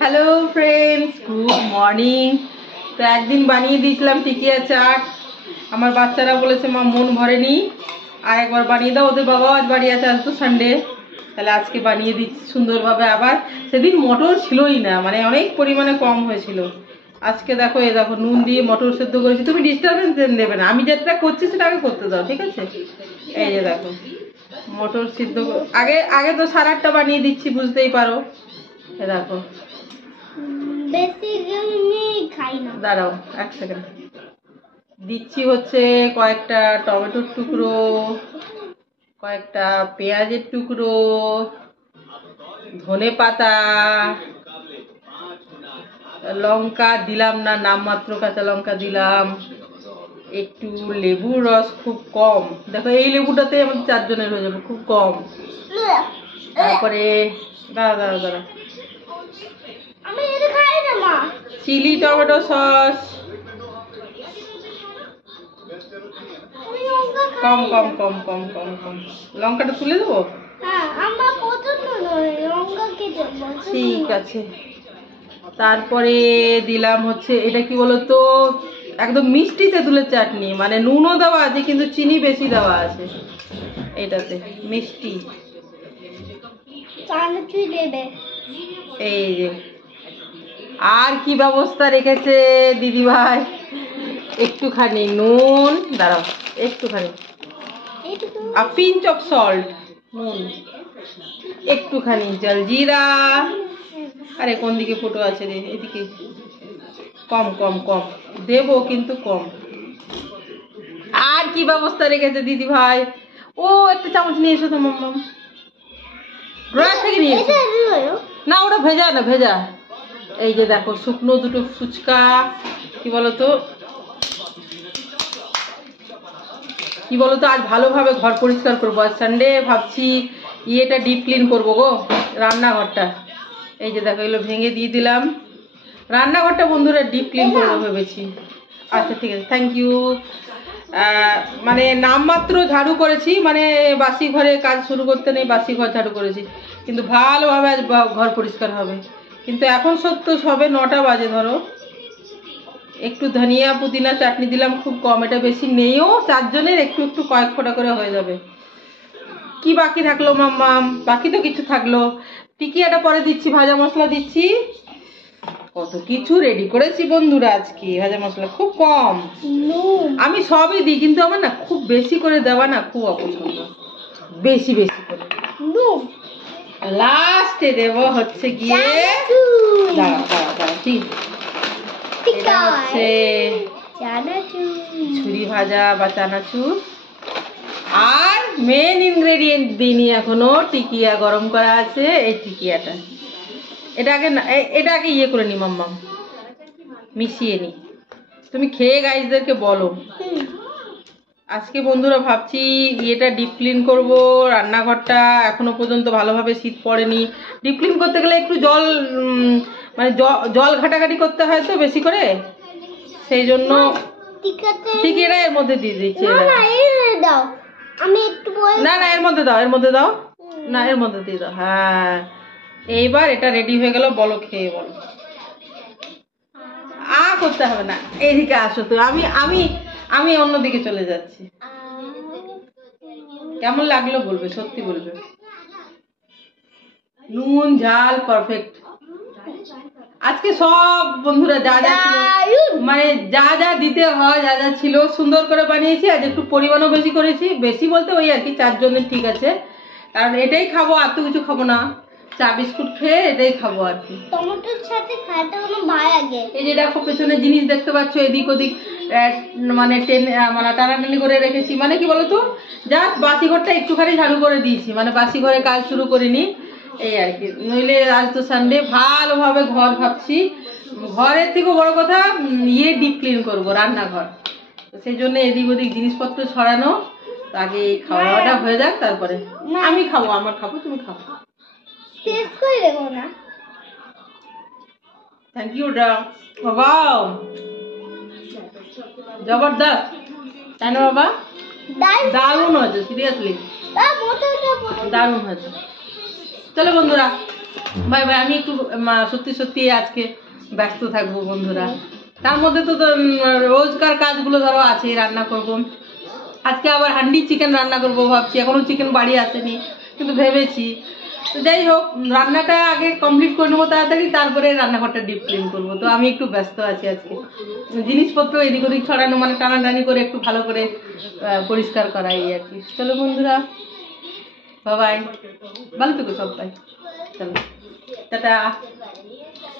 Hello friends, good morning. তো একদিন বানিয়ে দিয়েছিলাম টিকিয়া চাট। আমার বাচ্চারা বলেছে মা মন ভরেনি, আর একবার বানিয়ে দাও। ওদের বাবাও আজ বাড়ি আছে, আজ তো সানডে, তাহলে আজকে বানিয়ে দিচ্ছি সুন্দরভাবে। আবার সেদিন মটর ছিলই না, মানে অনেক পরিমাণে কম হয়েছিল। আজকে দেখো, এ দেখো নুন দিয়ে মটর সেদ্ধ করেছি। তুমি ডিস্টারবেন্স দেবে না, আমি যেটা করছি সেটা আগে করতে দাও, ঠিক আছে? এই যে দেখো মটর সিদ্ধ আগে আগে তো সালাডটা বানিয়ে দিচ্ছি, বুঝতেই পারো। এ দেখো, দাঁড়াও এক সেকেন্ড। দিচ্ছি হচ্ছে কয়েকটা টমেটোর টুকরো, কয়েকটা পেঁয়াজের টুকরো, ধনে পাতা, লঙ্কা দিলাম না, নামমাত্র কাঁচা লঙ্কা দিলাম, একটু লেবুর রস খুব কম। দেখো এই লেবুটাতে আমাদের 4 জনের হয়ে যাবে, খুব কম। তারপরে দাঁড়া দাঁড়া দাঁড়া চিলি টমেটো সস, কম কম কম কম কম কম। লঙ্কাটা তুলে দেবো, ঠিক আছে। তারপরে দিলাম হচ্ছে, এটা কি বলতো, একদম মিষ্টি তেঁতুলের চাটনি, মানে নুনও দেওয়া আছে কিন্তু চিনি বেশি দেওয়া আছে এটাতে, মিষ্টি। এই যে আর কি ব্যবস্থা রেখেছে দিদি ভাই, একটুখানি নুন, দাঁড়াও একটুখানি, আর পিঞ্চ অফ সল্ট, নুন, একটুখানি জলজিরা। আরে কোন দিকে ফটো আছে রে, এদিকে। কম কম কম দেবো কিন্তু কম। আর কি ব্যবস্থা রেখেছে দিদি ভাই, ও একটা চামচ নিয়ে এসো তো মাম্মাম, ড্রয়ার থেকে নিয়ে এসো। না ওটা ভেজা না, ভেজা। এই যে দেখো শুকনো দুটো ফুচকা, কি বলতো আজ ভালোভাবে ঘর পরিষ্কার করবো। আজ সানডে, ভাবছি ইয়েটা ডিপ ক্লিন করবো গো, রান্নাঘরটা। এই যে দেখো এগুলো ভেঙে দিয়ে দিলাম, রান্নাঘরটা বন্ধুরা ডিপ ক্লিন করবো ভেবেছি। আচ্ছা ঠিক আছে, থ্যাংক ইউ। মানে নামমাত্র ঝাড়ু করেছি, মানে বাসি ঘরে কাজ শুরু করতে নেই, বাসি ঘর ঝাড়ু করেছি, কিন্তু ভালোভাবে আজ ঘর পরিষ্কার হবে। কিন্তু এখন সত্য সবে 9টা বাজে ধরো। একটু ধনিয়া পুদিনা চাটনি দিলাম, খুব কম, এটা বেশি নেইও, 4 জনের একটু একটু কয়েক ফোঁটা করে হয়ে যাবে। কি বাকি থাকলো মাম্মাম? বাকি তো কিছু থাকলো, টিকিয়াটা পরে দিচ্ছি, ভাজা মশলা দিচ্ছি, কত কিছু রেডি করেছি বন্ধুরা আজকে। ভাজা মশলা খুব কম, আমি সবই দিই, কিন্তু আমার না খুব বেশি করে দেওয়া না খুব অপছন্দ, বেশি বেশি করে। লাস্টে দেব হচ্ছে গিয়ে, দাঁড়া দাঁড়া দাঁড়া, ঠিক এটা হচ্ছে ছুরি ভাজা বা চানাচুর। আর মেন ইনগ্রেডিয়েন্ট দিইনি এখনো, টিকিয়া গরম করা আছে, এই টিকিয়াটা। এটা আগে ইয়ে করে নি মাম্মাম, মিশিয়ে নি। তুমি খেয়ে গাইজদেরকে বলো। আজকে বন্ধুরা ভাবছি ইয়েটা ডিপ ক্লিন করবো, রান্নাঘরটা এখনো পর্যন্ত ভালোভাবে শীত পড়েনি। ডিপ ক্লিন করতে গেলে একটু জল, মানে জল ঘাটাঘাটি করতে হয় তো বেশি করে, সেই জন্য টিকিয়াটা এর মধ্যে দিয়ে দিচ্ছি। না না এর মধ্যে দাও, এর মধ্যে দাও, না এর মধ্যে দিয়ে দাও। হ্যাঁ এইবার এটা রেডি হয়ে গেল, বলো খেয়ে বলো। করতে হবে না, এইদিকে আসো তো, আমি আমি আমি অন্যদিকে চলে যাচ্ছি। কেমন লাগলো বলবে, সত্যি বলবে। নুন ঝাল পারফেক্ট আজকে সব বন্ধুরা, যা যা ছিল, মানে যা যা দিতে হয়, যা যা ছিল সুন্দর করে বানিয়েছি। আজ একটু পরিমাণও বেশি করেছি, বেশি বলতে ওই আর কি 4 জনের ঠিক আছে, কারণ এটাই খাবো, আর তো কিছু খাবো না। চা বিস্কুট খেয়ে এটাই খাবো আর কি। টমেটোর সাথে খাইতে কোনো ভাই আগে। এই যে দেখো পেছনে জিনিস দেখতে পাচ্ছ, এদিক ওদিক মানে টানাটানি করে রেখেছি, মানে কি বলতো, জাস্ট বাসি ঘরটা একটুখানি ঝাড়ু করে দিয়েছি, মানে বাসি ঘরে কাজ শুরু করিনি, এই আর কি। নইলে আজ তো সানডে, ভালোভাবে ঘর ভাবছি, ঘরের থেকেও বড় কথা ইয়ে ডিপ ক্লিন করবো, রান্নাঘর। তো সেই জন্য এদিক ওদিক জিনিসপত্র ছড়ানো, আগে খাওয়া দাওয়াটা হয়ে যাক, তারপরে আমি খাবো, আমার খাবো, তুমি খাবো। থ্যাংক ইউ বাবা, জবরদস্ত, তাই না বাবা? দারুণ হয়েছে, সিরিয়াসলি দারুণ হয়েছে। চলো বন্ধুরা বাই বাই। আমি একটু সত্যি সত্যি আজকে ব্যস্ত থাকবো বন্ধুরা। তার মধ্যে তো রোজকার কাজগুলো ধরো আছে, রান্না করব। আজকে আবার হান্ডি চিকেন রান্না করব ভাবছি, এখনো চিকেন বাড়ি আসেনি কিন্তু ভেবেছি। তো যাই হোক, রান্নাটা আগে কমপ্লিট করে নেবো তাড়াতাড়ি, তারপরে রান্নাঘরটা ডিপ ক্লিন করবো। তো আমি একটু ব্যস্ত আছি আজকে, জিনিসপত্র এদিক ওদিক ছড়ানো, মানে টানাটানি করে একটু ভালো করে পরিষ্কার করা, এই আর কি। চলো বন্ধুরা, বাবাই, ভালো থেকো সবাই, চলো টাটা।